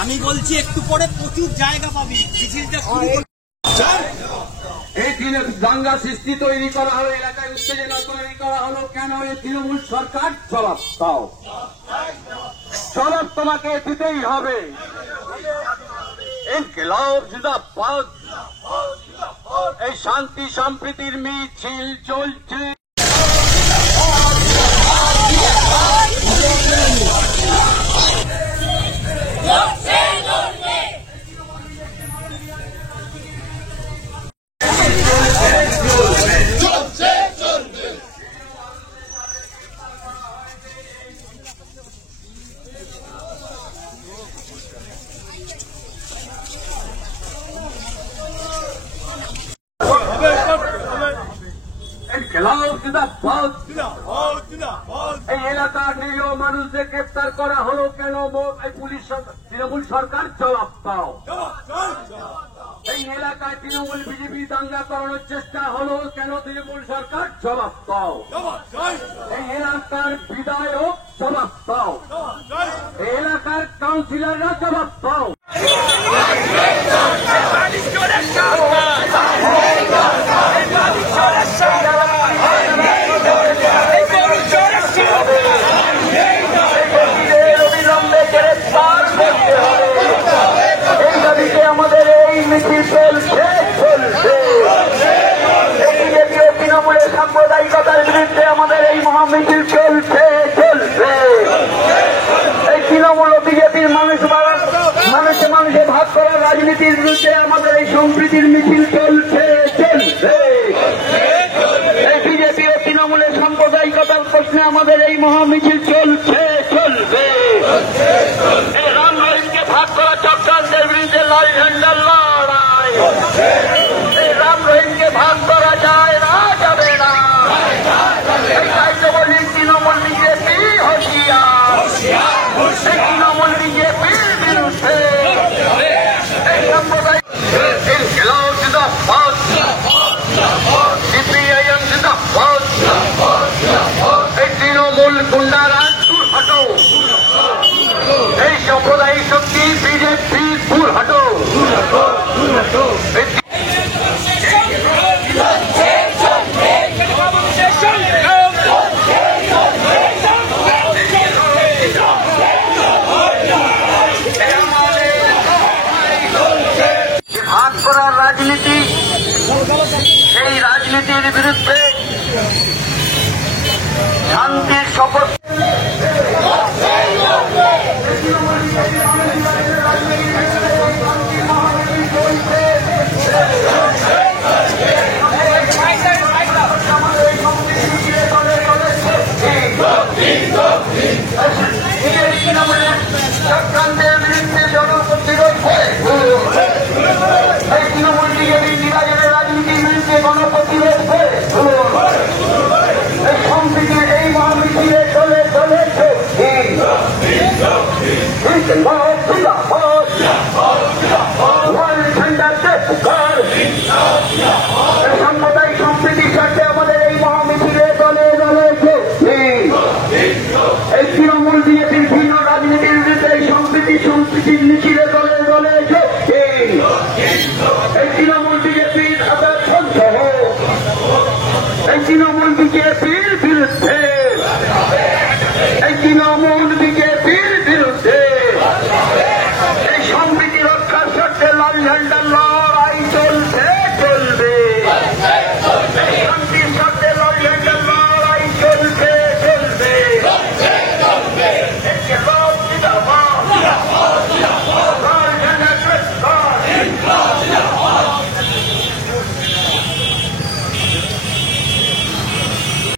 আমি বলছি একটু পরে প্রচুর জায়গা পাবি। এই দাঙ্গা সৃষ্টি তৈরি করা হলো, এলাকায় উত্তেজনা তৈরি করা হলো কেন? এই তৃণমূল সরকার জবাব দাও, জবাব তোমাকে দিতেই হবে। ইনকিলাব জিন্দাবাদ। এই শান্তি সম্প্রীতির মিছিল চলছে। এই এলাকার নিরীহ মানুষদের গ্রেপ্তার করা হলো কেন? এই পুলিশ তৃণমূল সরকার জবাব দাও। এই এলাকায় তৃণমূল বিজেপি দাঙ্গা করানোর চেষ্টা হলো কেন? তৃণমূল সরকার জবাব দাও। এই এলাকার বিধায়ক জবাব দাও। এই এলাকার কাউন্সিলররা জবাব দাও। আমাদের এই মিছিল চলছে তৃণমূলের সাম্প্রদায়িকতার বিরুদ্ধে আমাদের এই মহামিছিল চলছে। এই তৃণমূল ও বিজেপির মানুষে মানুষে ভাগ করার রাজনীতির বিরুদ্ধে আমাদের এই সম্প্রীতির মিছিল চলছে। এই বিজেপি ও তৃণমূলের সাম্প্রদায়িকতার প্রশ্নে আমাদের এই মহামিছিল চলছে। রাম রহিমকে ভাগ করা চক্রান্তের বিরুদ্ধে লাল ঝান্ডার লড়াই। এই রাম রহিমকে ভাগ করা যায় না, যাবে না। এই দায়িত্ববলী তৃণমূল বিজেপি হুঁশিয়ার। এই তৃণমূল বিজেপির বিরুদ্ধে এই সাম্প্রদায়িক ইনকিলাব জিন্দাবাদ, সিপিআইএম জিন্দাবাদ। এই তৃণমূল গুন্ডারাজ দূর হটো। এই সাম্প্রদায়িক শক্তি বিজেপি দূর হটো। ভাগ করার রাজনীতি, সেই রাজনীতির বিরুদ্ধে শান্তির শপথ। চক্রান্তের বিরুদ্ধে জনপ্রতিরোধ করে এই তৃণমূল বিজেপি নির্বাচনের রাজনীতির বিরুদ্ধে গণপ্রতিরোধ করে এই সম্প্রীতির এই মহামিছিলে চলে চলেছে। সাম্প্রদায়িক সম্প্রীতির স্বার্থে আমাদের এই মহামিছিলে চলে চলেছে। এই তৃণমূল বিজেপির ভিন্ন রাজনীতির বিরুদ্ধে এই সম্প্রীতির মিছিলে চলে চলেছে। এই তৃণমূল বিজেপির হাতে সহ এই তৃণমূল বিজেপির বিরুদ্ধে এই তৃণমূল